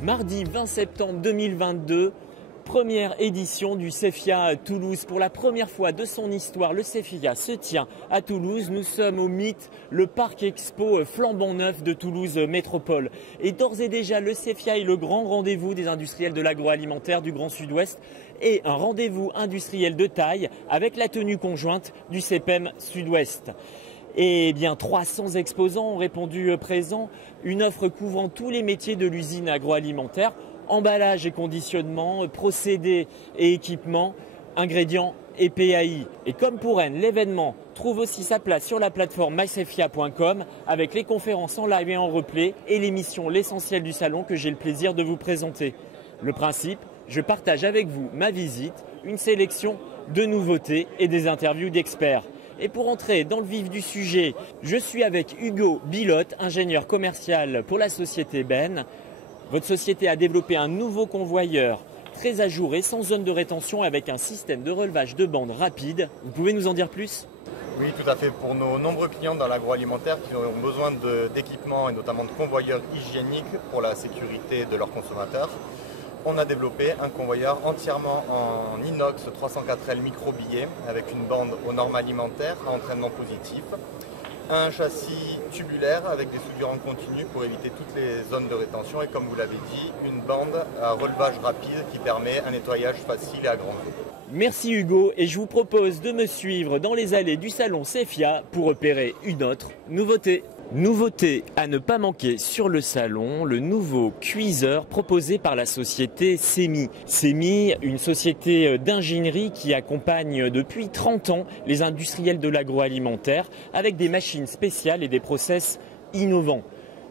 Mardi 20 septembre 2022, première édition du CEFIA Toulouse. Pour la première fois de son histoire, le CEFIA se tient à Toulouse. Nous sommes au MIT, le parc expo flambant neuf de Toulouse Métropole. Et d'ores et déjà, le CEFIA est le grand rendez-vous des industriels de l'agroalimentaire du Grand Sud-Ouest et un rendez-vous industriel de taille avec la tenue conjointe du CEPEM Sud-Ouest. Et bien 300 exposants ont répondu présents, une offre couvrant tous les métiers de l'usine agroalimentaire, emballage et conditionnement, procédés et équipements, ingrédients et PAI. Et comme pour Rennes, l'événement trouve aussi sa place sur la plateforme mycefia.com avec les conférences en live et en replay et l'émission L'essentiel du salon que j'ai le plaisir de vous présenter. Le principe, je partage avec vous ma visite, une sélection de nouveautés et des interviews d'experts. Et pour entrer dans le vif du sujet, je suis avec Hugo Bilotte, ingénieur commercial pour la société Ben. Votre société a développé un nouveau convoyeur très à jour et sans zone de rétention avec un système de relevage de bande rapide. Vous pouvez nous en dire plus ? Oui, tout à fait. Pour nos nombreux clients dans l'agroalimentaire qui ont besoin d'équipements et notamment de convoyeurs hygiéniques pour la sécurité de leurs consommateurs, on a développé un convoyeur entièrement en inox 304L micro-billet avec une bande aux normes alimentaires à entraînement positif, un châssis tubulaire avec des soudures en continu pour éviter toutes les zones de rétention et comme vous l'avez dit, une bande à relevage rapide qui permet un nettoyage facile et à grande eau. Merci Hugo et je vous propose de me suivre dans les allées du salon CEFIA pour repérer une autre nouveauté. Nouveauté à ne pas manquer sur le salon, le nouveau cuiseur proposé par la société SEMI. SEMI, une société d'ingénierie qui accompagne depuis 30 ans les industriels de l'agroalimentaire avec des machines spéciales et des process innovants.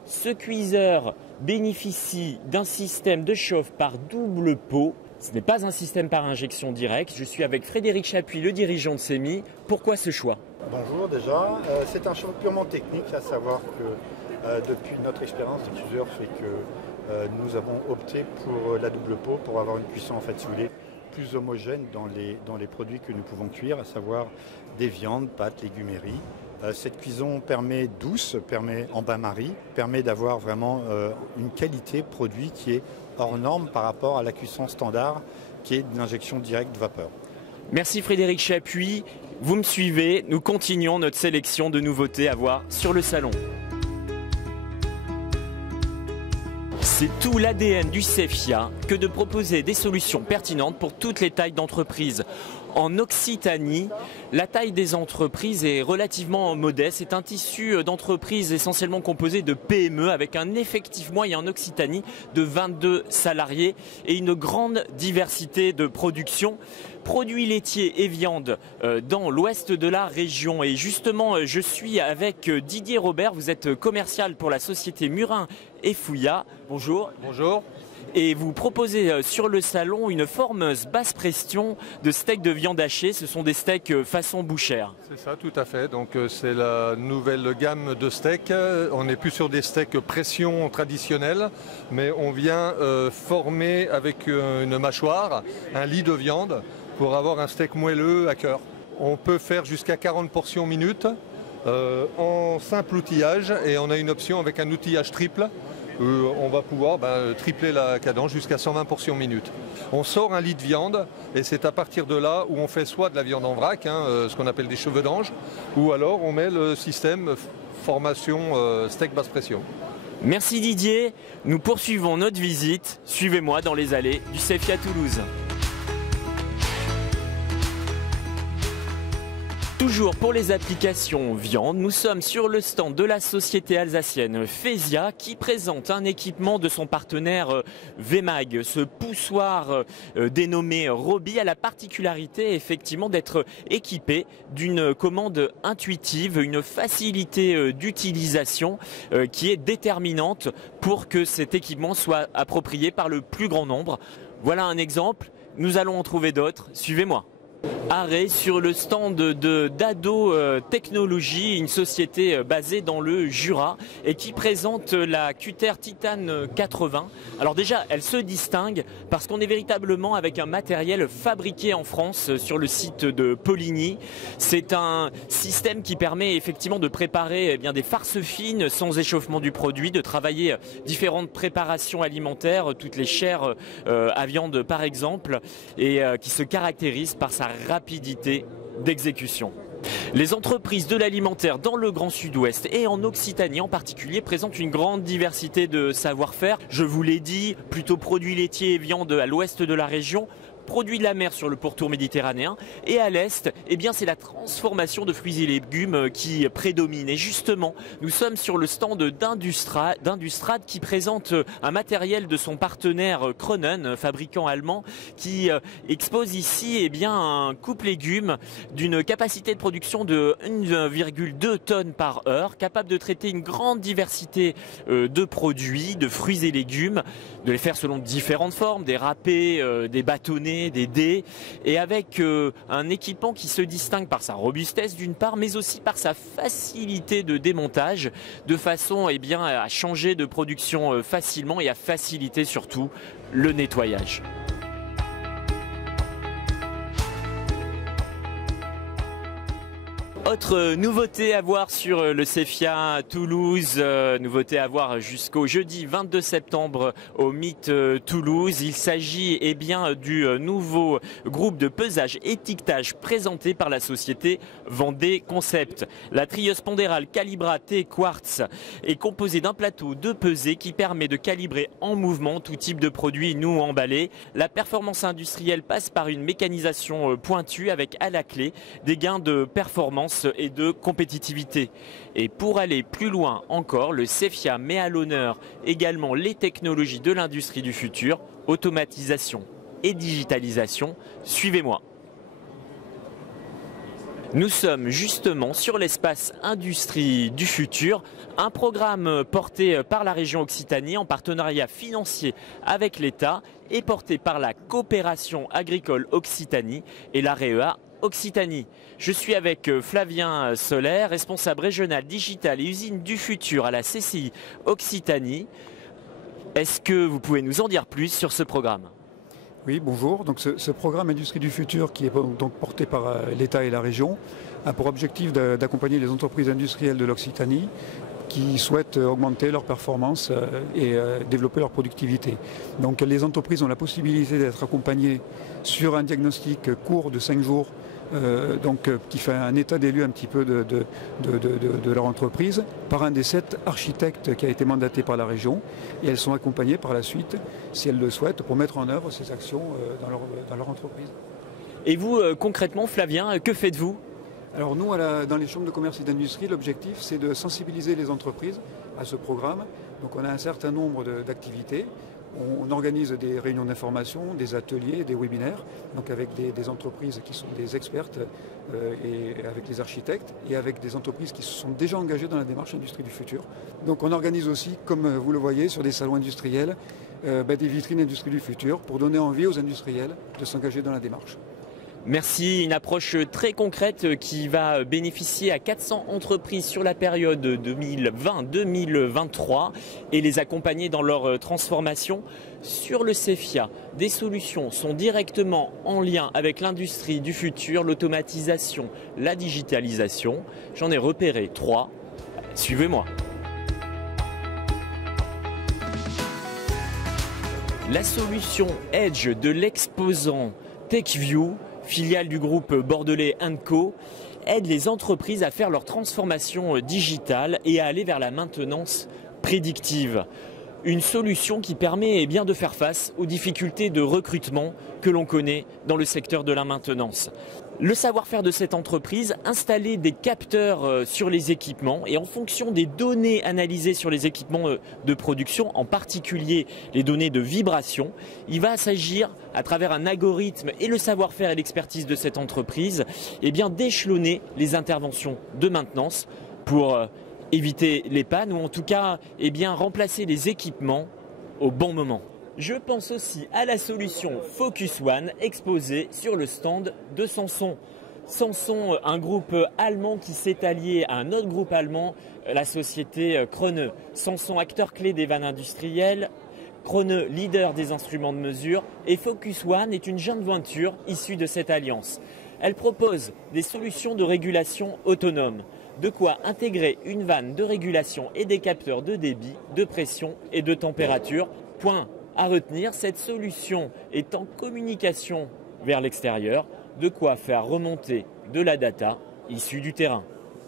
Ce cuiseur bénéficie d'un système de chauffe par double pot. Ce n'est pas un système par injection directe. Je suis avec Frédéric Chapuis, le dirigeant de SEMI. Pourquoi ce choix ? Bonjour déjà, c'est un choix purement technique, à savoir que depuis notre expérience de cuiseur fait que nous avons opté pour la double pot pour avoir une cuisson en fait si vous voulez plus homogène dans les produits que nous pouvons cuire, à savoir des viandes, pâtes, légumeries. Cette cuisson permet douce, permet en bain-marie, permet d'avoir vraiment une qualité produit qui est hors norme par rapport à la cuisson standard qui est de l'injection directe de vapeur. Merci Frédéric Chapuis. Vous me suivez, nous continuons notre sélection de nouveautés à voir sur le salon. C'est tout l'ADN du CEFIA que de proposer des solutions pertinentes pour toutes les tailles d'entreprise. En Occitanie, la taille des entreprises est relativement modeste. C'est un tissu d'entreprise essentiellement composé de PME avec un effectif moyen en Occitanie de 22 salariés et une grande diversité de production. Produits laitiers et viandes dans l'ouest de la région. Et justement, je suis avec Didier Robert. Vous êtes commercial pour la société Murin et Fouillat. Bonjour. Bonjour. Et vous proposez sur le salon une formeuse basse pression de steaks de viande hachée. Ce sont des steaks façon bouchère. C'est ça, tout à fait. Donc c'est la nouvelle gamme de steaks. On n'est plus sur des steaks pression traditionnels, mais on vient former avec une mâchoire un lit de viande pour avoir un steak moelleux à cœur. On peut faire jusqu'à 40 portions minute en simple outillage et on a une option avec un outillage triple. On va pouvoir tripler la cadence jusqu'à 120 portions minute. On sort un lit de viande et c'est à partir de là où on fait soit de la viande en vrac, ce qu'on appelle des cheveux d'ange, ou alors on met le système formation steak basse pression. Merci Didier, nous poursuivons notre visite. Suivez-moi dans les allées du CEFIA Toulouse. Toujours pour les applications viande, nous sommes sur le stand de la société alsacienne Fesia qui présente un équipement de son partenaire Vemag. Ce poussoir dénommé Robi a la particularité effectivement d'être équipé d'une commande intuitive, une facilité d'utilisation qui est déterminante pour que cet équipement soit approprié par le plus grand nombre. Voilà un exemple, nous allons en trouver d'autres, suivez-moi. Arrêt sur le stand d'Ado Technologies, une société basée dans le Jura et qui présente la Cutter Titan 80. Alors déjà, elle se distingue parce qu'on est véritablement avec un matériel fabriqué en France sur le site de Poligny. C'est un système qui permet effectivement de préparer des farces fines sans échauffement du produit, de travailler différentes préparations alimentaires, toutes les chairs à viande par exemple, et qui se caractérisent par sa rapidité d'exécution. Les entreprises de l'alimentaire dans le Grand Sud-Ouest et en Occitanie en particulier présentent une grande diversité de savoir-faire. Je vous l'ai dit, plutôt produits laitiers et viande à l'ouest de la région, produits de la mer sur le pourtour méditerranéen, et à l'est, c'est la transformation de fruits et légumes qui prédomine. Et justement, nous sommes sur le stand d'Industrad qui présente un matériel de son partenaire Kronen, fabricant allemand, qui expose ici un coupe légumes d'une capacité de production de 1,2 tonnes par heure, capable de traiter une grande diversité de produits, de fruits et légumes, de les faire selon différentes formes, des râpés, des bâtonnets, des dés, et avec un équipement qui se distingue par sa robustesse d'une part, mais aussi par sa facilité de démontage, de façon à changer de production facilement et à faciliter surtout le nettoyage. Autre nouveauté à voir sur le CEFIA Toulouse, nouveauté à voir jusqu'au jeudi 22 septembre au Meet Toulouse. Il s'agit du nouveau groupe de pesage étiquetage présenté par la société Vendée Concept. La trieuse pondérale Calibra T Quartz est composée d'un plateau de pesée qui permet de calibrer en mouvement tout type de produit nous emballés. La performance industrielle passe par une mécanisation pointue avec à la clé des gains de performance et de compétitivité. Et pour aller plus loin encore, le CEFIA met à l'honneur également les technologies de l'industrie du futur, automatisation et digitalisation. Suivez-moi. Nous sommes justement sur l'espace Industrie du futur, un programme porté par la région Occitanie en partenariat financier avec l'État et porté par la coopération agricole Occitanie et la REA Occitanie. Je suis avec Flavien Soler, responsable régional digital et usine du futur à la CCI Occitanie. Est-ce que vous pouvez nous en dire plus sur ce programme ? Oui, bonjour. Donc ce programme Industrie du futur qui est donc porté par l'État et la région a pour objectif d'accompagner les entreprises industrielles de l'Occitanie qui souhaitent augmenter leur performance et développer leur productivité. Donc les entreprises ont la possibilité d'être accompagnées sur un diagnostic court de 5 jours qui fait un état des lieux un petit peu de leur entreprise par un des 7 architectes qui a été mandaté par la région, et elles sont accompagnées par la suite, si elles le souhaitent, pour mettre en œuvre ces actions dans leur entreprise. Et vous, concrètement, Flavien, que faites-vous ? Alors nous, dans les chambres de commerce et d'industrie, l'objectif c'est de sensibiliser les entreprises à ce programme. Donc on a un certain nombre d'activités. On organise des réunions d'information, des ateliers, des webinaires, donc avec des entreprises qui sont des expertes et avec les architectes, et avec des entreprises qui se sont déjà engagées dans la démarche Industrie du futur. Donc on organise aussi, comme vous le voyez, sur des salons industriels, des vitrines Industrie du futur pour donner envie aux industriels de s'engager dans la démarche. Merci, une approche très concrète qui va bénéficier à 400 entreprises sur la période 2020-2023 et les accompagner dans leur transformation. Sur le CEFIA, des solutions sont directement en lien avec l'industrie du futur, l'automatisation, la digitalisation. J'en ai repéré 3. Suivez-moi. La solution Edge de l'exposant TechView, filiale du groupe bordelais &Co, aide les entreprises à faire leur transformation digitale et à aller vers la maintenance prédictive. Une solution qui permet de faire face aux difficultés de recrutement que l'on connaît dans le secteur de la maintenance. Le savoir-faire de cette entreprise, installer des capteurs sur les équipements et en fonction des données analysées sur les équipements de production, en particulier les données de vibration, il va s'agir, à travers un algorithme et le savoir-faire et l'expertise de cette entreprise, d'échelonner les interventions de maintenance pour éviter les pannes ou en tout cas remplacer les équipements au bon moment. Je pense aussi à la solution Focus One exposée sur le stand de Samson. Samson, un groupe allemand qui s'est allié à un autre groupe allemand, la société Krone. Samson, acteur clé des vannes industrielles, Krone, leader des instruments de mesure, et Focus One est une joint venture issue de cette alliance. Elle propose des solutions de régulation autonome, de quoi intégrer une vanne de régulation et des capteurs de débit, de pression et de température. Point à retenir, cette solution est en communication vers l'extérieur, de quoi faire remonter de la data issue du terrain.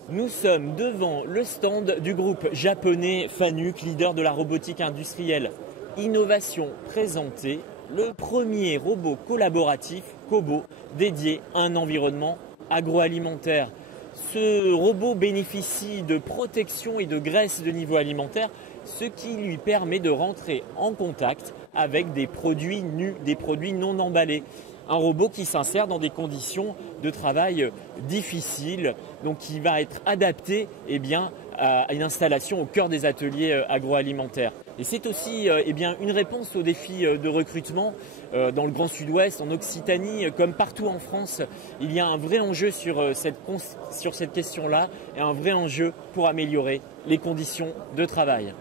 Nous sommes devant le stand du groupe japonais Fanuc, leader de la robotique industrielle. Innovation présentée, le premier robot collaboratif Kobo dédié à un environnement agroalimentaire. Ce robot bénéficie de protection et de graisse de niveau alimentaire, ce qui lui permet de rentrer en contact avec des produits nus, des produits non emballés. Un robot qui s'insère dans des conditions de travail difficiles, donc qui va être adapté à une installation au cœur des ateliers agroalimentaires. Et c'est aussi une réponse aux défis de recrutement dans le Grand Sud-Ouest, en Occitanie, comme partout en France. Il y a un vrai enjeu sur cette question-là et un vrai enjeu pour améliorer les conditions de travail.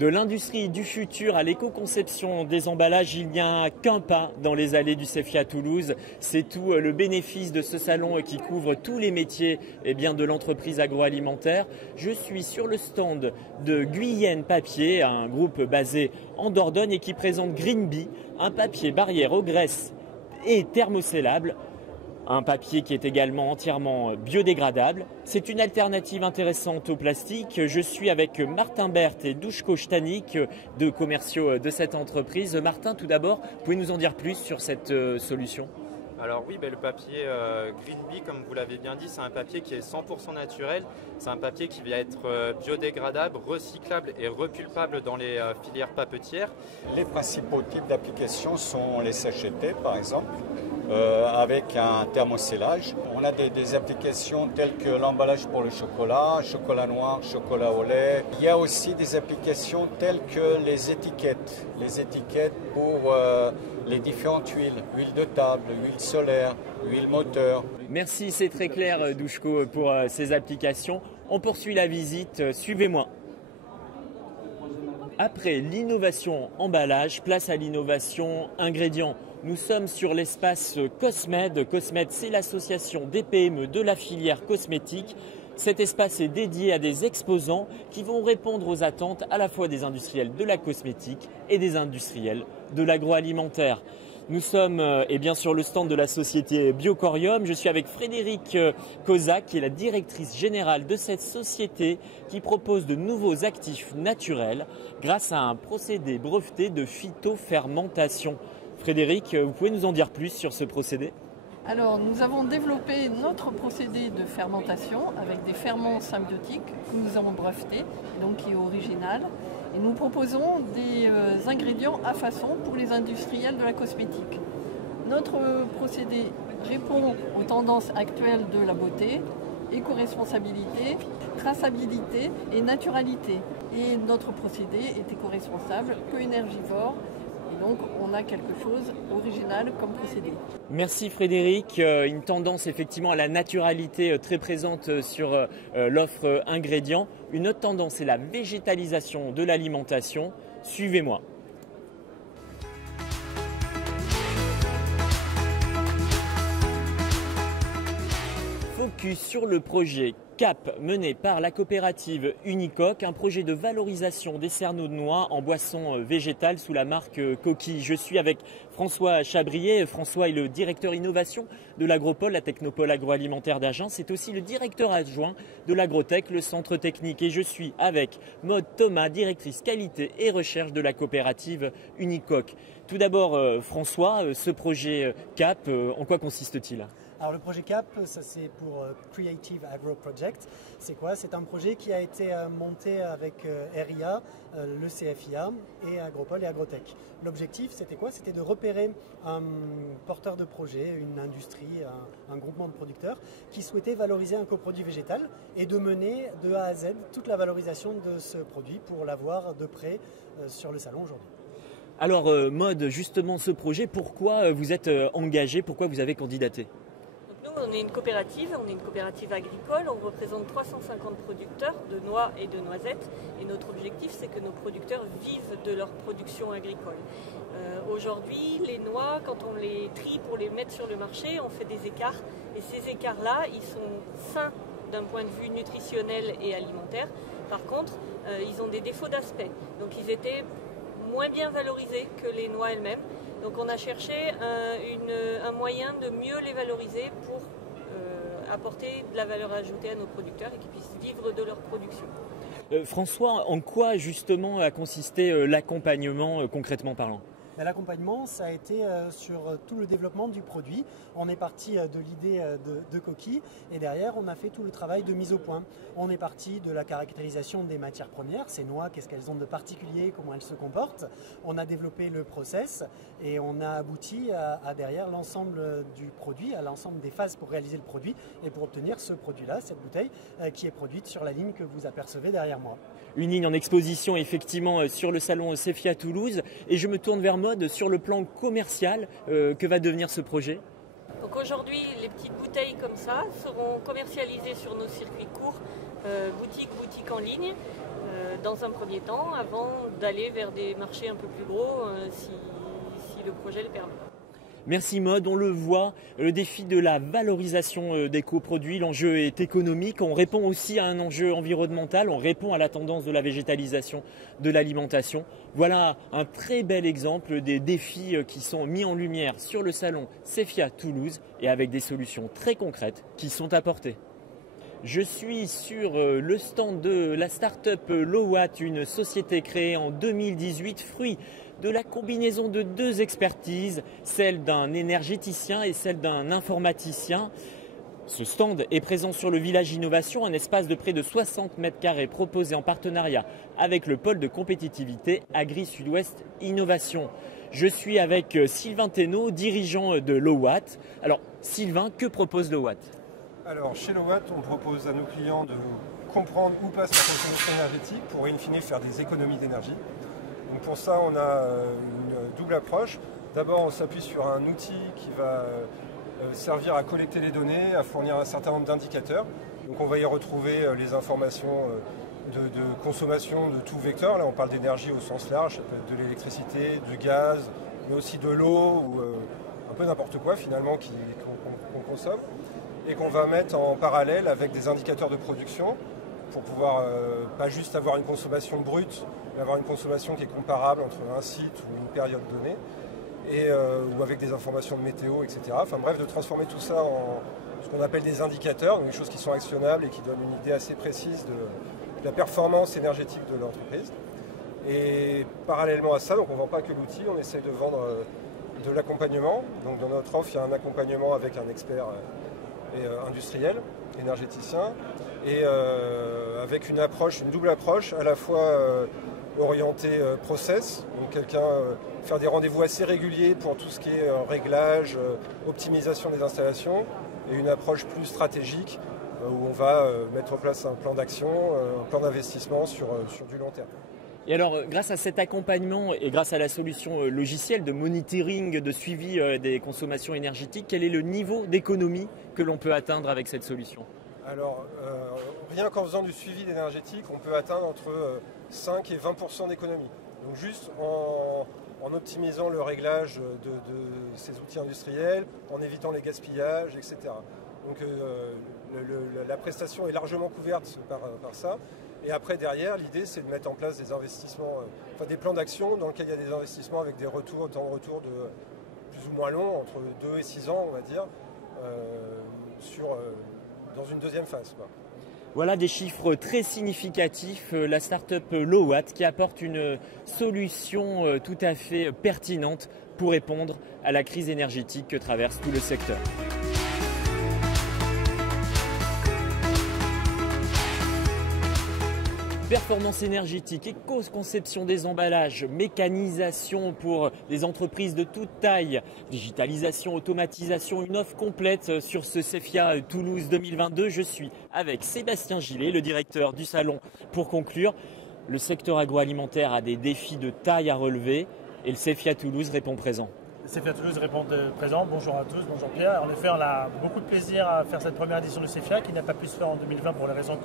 De l'industrie du futur à l'éco-conception des emballages, il n'y a qu'un pas dans les allées du CEFIA Toulouse. C'est tout le bénéfice de ce salon qui couvre tous les métiers de l'entreprise agroalimentaire. Je suis sur le stand de Guyenne Papier, un groupe basé en Dordogne et qui présente Green Bee, un papier barrière aux graisses et thermocellable. Un papier qui est également entièrement biodégradable. C'est une alternative intéressante au plastique. Je suis avec Martin Berthe et Duško Štanik, deux commerciaux de cette entreprise. Martin, tout d'abord, pouvez nous en dire plus sur cette solution ? Alors oui, le papier Green Bee, comme vous l'avez bien dit, c'est un papier qui est 100% naturel. C'est un papier qui va être biodégradable, recyclable et repulpable dans les filières papetières. Les principaux types d'applications sont les sachets par exemple, avec un thermocellage. On a des applications telles que l'emballage pour le chocolat, chocolat noir, chocolat au lait. Il y a aussi des applications telles que les étiquettes pour les différentes huiles de table, huile solaire, huile moteur. Merci, c'est très clair Duško pour ces applications. On poursuit la visite, suivez-moi. Après l'innovation emballage, place à l'innovation ingrédients. Nous sommes sur l'espace Cosmed. Cosmed, c'est l'association des PME de la filière cosmétique. Cet espace est dédié à des exposants qui vont répondre aux attentes à la fois des industriels de la cosmétique et des industriels de l'agroalimentaire. Nous sommes sur le stand de la société Biocorium. Je suis avec Frédéric Kozak, qui est la directrice générale de cette société qui propose de nouveaux actifs naturels grâce à un procédé breveté de phytofermentation. Frédéric, vous pouvez nous en dire plus sur ce procédé ? Alors, nous avons développé notre procédé de fermentation avec des ferments symbiotiques que nous avons brevetés, donc qui est original. Et nous proposons des ingrédients à façon pour les industriels de la cosmétique. Notre procédé répond aux tendances actuelles de la beauté, éco-responsabilité, traçabilité et naturalité. Et notre procédé est éco-responsable, peu énergivore. Et donc, on a quelque chose d'original comme procédé. Merci Frédéric. Une tendance effectivement à la naturalité très présente sur l'offre ingrédients. Une autre tendance, c'est la végétalisation de l'alimentation. Suivez-moi. Focus sur le projet CAP mené par la coopérative Unicoque, un projet de valorisation des cerneaux de noix en boisson végétale sous la marque Coquille. Je suis avec François Chabrier. François est le directeur innovation de l'Agropole, la technopole agroalimentaire d'Agen. C'est aussi le directeur adjoint de l'Agrotech, le centre technique. Et je suis avec Maude Thomas, directrice qualité et recherche de la coopérative Unicoque. Tout d'abord, François, ce projet CAP, en quoi consiste-t-il ? Alors le projet CAP, ça c'est pour Creative Agro Project. C'est quoi? C'est un projet qui a été monté avec RIA, le CFIA et Agropole et Agrotech. L'objectif c'était quoi? C'était de repérer un porteur de projet, une industrie, un groupement de producteurs qui souhaitait valoriser un coproduit végétal et de mener de A à Z toute la valorisation de ce produit pour l'avoir de près sur le salon aujourd'hui. Alors Maud, justement ce projet, pourquoi vous êtes engagé, pourquoi vous avez candidaté? On est une coopérative agricole, on représente 350 producteurs de noix et de noisettes et notre objectif c'est que nos producteurs vivent de leur production agricole. Aujourd'hui les noix, quand on les trie pour les mettre sur le marché, on fait des écarts et ces écarts-là ils sont sains d'un point de vue nutritionnel et alimentaire. Par contre ils ont des défauts d'aspect, donc ils étaient moins bien valorisés que les noix elles-mêmes. Donc on a cherché un moyen de mieux les valoriser pour apporter de la valeur ajoutée à nos producteurs et qu'ils puissent vivre de leur production. François, en quoi justement a consisté l'accompagnement concrètement parlant? L'accompagnement, ça a été sur tout le développement du produit. On est parti de l'idée de coquille et derrière, on a fait tout le travail de mise au point. On est parti de la caractérisation des matières premières, ces noix, qu'est-ce qu'elles ont de particulier, comment elles se comportent. On a développé le process et on a abouti à derrière l'ensemble du produit, à l'ensemble des phases pour réaliser le produit et pour obtenir ce produit-là, cette bouteille qui est produite sur la ligne que vous apercevez derrière moi. Une ligne en exposition effectivement sur le salon Cefia Toulouse et je me tourne vers Maud sur le plan commercial, que va devenir ce projet? Donc aujourd'hui les petites bouteilles comme ça seront commercialisées sur nos circuits courts, boutique en ligne, dans un premier temps avant d'aller vers des marchés un peu plus gros si le projet le permet. Merci Maud, on le voit, le défi de la valorisation des coproduits, l'enjeu est économique, on répond aussi à un enjeu environnemental, on répond à la tendance de la végétalisation de l'alimentation. Voilà un très bel exemple des défis qui sont mis en lumière sur le salon Cefia Toulouse et avec des solutions très concrètes qui sont apportées. Je suis sur le stand de la start-up Lowatt, une société créée en 2018, fruit de la combinaison de deux expertises, celle d'un énergéticien et celle d'un informaticien. Ce stand est présent sur le village Innovation, un espace de près de 60 mètres carrés proposé en partenariat avec le pôle de compétitivité Agri-Sud-Ouest Innovation. Je suis avec Sylvain Thénault, dirigeant de Lowatt. Alors Sylvain, que propose Lowatt? Alors chez Lowatt, on propose à nos clients de comprendre où passe la consommation énergétique pour in fine faire des économies d'énergie. Donc pour ça, on a une double approche. D'abord, on s'appuie sur un outil qui va servir à collecter les données, à fournir un certain nombre d'indicateurs. Donc on va y retrouver les informations de consommation de tout vecteur. Là, on parle d'énergie au sens large, ça peut être de l'électricité, du gaz, mais aussi de l'eau ou un peu n'importe quoi finalement qu'on consomme. Et qu'on va mettre en parallèle avec des indicateurs de production pour pouvoir pas juste avoir une consommation brute, mais avoir une consommation qui est comparable entre un site ou une période donnée, ou avec des informations de météo, etc. Enfin bref, de transformer tout ça en ce qu'on appelle des indicateurs, donc des choses qui sont actionnables et qui donnent une idée assez précise de la performance énergétique de l'entreprise. Et parallèlement à ça, donc on ne vend pas que l'outil, on essaie de vendre de l'accompagnement. Donc dans notre offre, il y a un accompagnement avec un expert industriel, énergéticien, et avec une double approche, à la fois orientée process, donc faire des rendez-vous assez réguliers pour tout ce qui est réglage, optimisation des installations, et une approche plus stratégique où on va mettre en place un plan d'action, un plan d'investissement sur du long terme. Et alors, grâce à cet accompagnement et grâce à la solution logicielle de monitoring, de suivi des consommations énergétiques, quel est le niveau d'économie que l'on peut atteindre avec cette solution? Alors, rien qu'en faisant du suivi énergétique, on peut atteindre entre 5 et 20% d'économie. Donc juste en optimisant le réglage de ces outils industriels, en évitant les gaspillages, etc. Donc la prestation est largement couverte par ça. Et après, derrière, l'idée, c'est de mettre en place des investissements, des plans d'action dans lesquels il y a des investissements avec des temps de retour de plus ou moins longs, entre 2 et 6 ans, on va dire, dans une deuxième phase, quoi. Voilà des chiffres très significatifs. La start-up Lowatt qui apporte une solution tout à fait pertinente pour répondre à la crise énergétique que traverse tout le secteur. Performance énergétique, éco-conception des emballages, mécanisation pour les entreprises de toute taille, digitalisation, automatisation, une offre complète sur ce Cefia Toulouse 2022. Je suis avec Sébastien Gillet, le directeur du salon. Pour conclure, le secteur agroalimentaire a des défis de taille à relever. et le CEFIA Toulouse répond présent. Le CEFIA Toulouse répond présent. Bonjour à tous, bonjour Pierre. En effet, on a beaucoup de plaisir à faire cette première édition du CEFIA qui n'a pas pu se faire en 2020 pour les raisons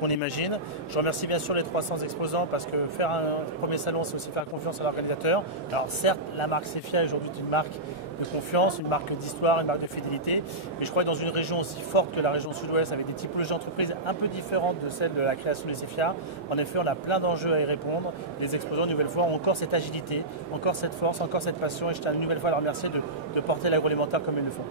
qu'on imagine. Je remercie bien sûr les 300 exposants parce que faire un premier salon, c'est aussi faire confiance à l'organisateur. Alors certes, la marque CEFIA est aujourd'hui une marque de confiance, une marque d'histoire, une marque de fidélité. Mais je crois que dans une région aussi forte que la région sud-ouest, avec des typologies d'entreprises un peu différentes de celles de la création du CEFIA, en effet, on a plein d'enjeux à y répondre. Les exposants, une nouvelle fois, ont encore cette agilité, encore cette force, encore cette passion. Et je tiens une nouvelle fois à leur remercier de porter l'agroalimentaire comme ils le font.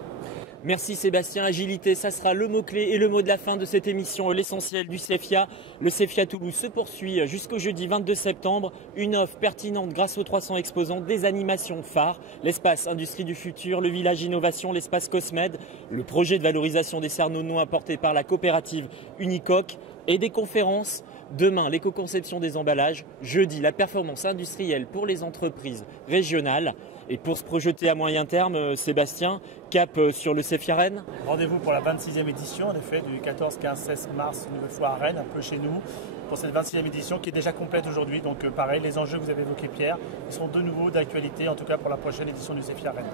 Merci Sébastien. Agilité, ça sera le mot-clé et le mot de la fin de cette émission, l'essentiel du CEFIA. Le CEFIA Toulouse se poursuit jusqu'au jeudi 22 septembre. Une offre pertinente grâce aux 300 exposants, des animations phares, l'espace Industrie du Futur, le village Innovation, l'espace Cosmed, le projet de valorisation des cernonneaux apporté par la coopérative Unicoque et des conférences. Demain, l'éco-conception des emballages. Jeudi, la performance industrielle pour les entreprises régionales. Et pour se projeter à moyen terme, Sébastien, cap sur le CEFIA Rennes. Rendez-vous pour la 26e édition, en effet, du 14, 15, 16 mars, une nouvelle fois à Rennes, un peu chez nous, pour cette 26e édition qui est déjà complète aujourd'hui. Donc pareil, les enjeux que vous avez évoqués, Pierre, ils seront de nouveau d'actualité, en tout cas pour la prochaine édition du CEFIA Rennes.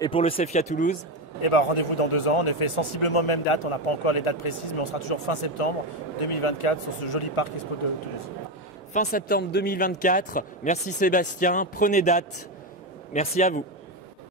Et pour le CEFIA Toulouse? Eh ben, rendez-vous dans 2 ans, en effet, sensiblement même date, on n'a pas encore les dates précises, mais on sera toujours fin septembre 2024 sur ce joli parc Expo de Toulouse. Fin septembre 2024, merci Sébastien, prenez date, merci à vous.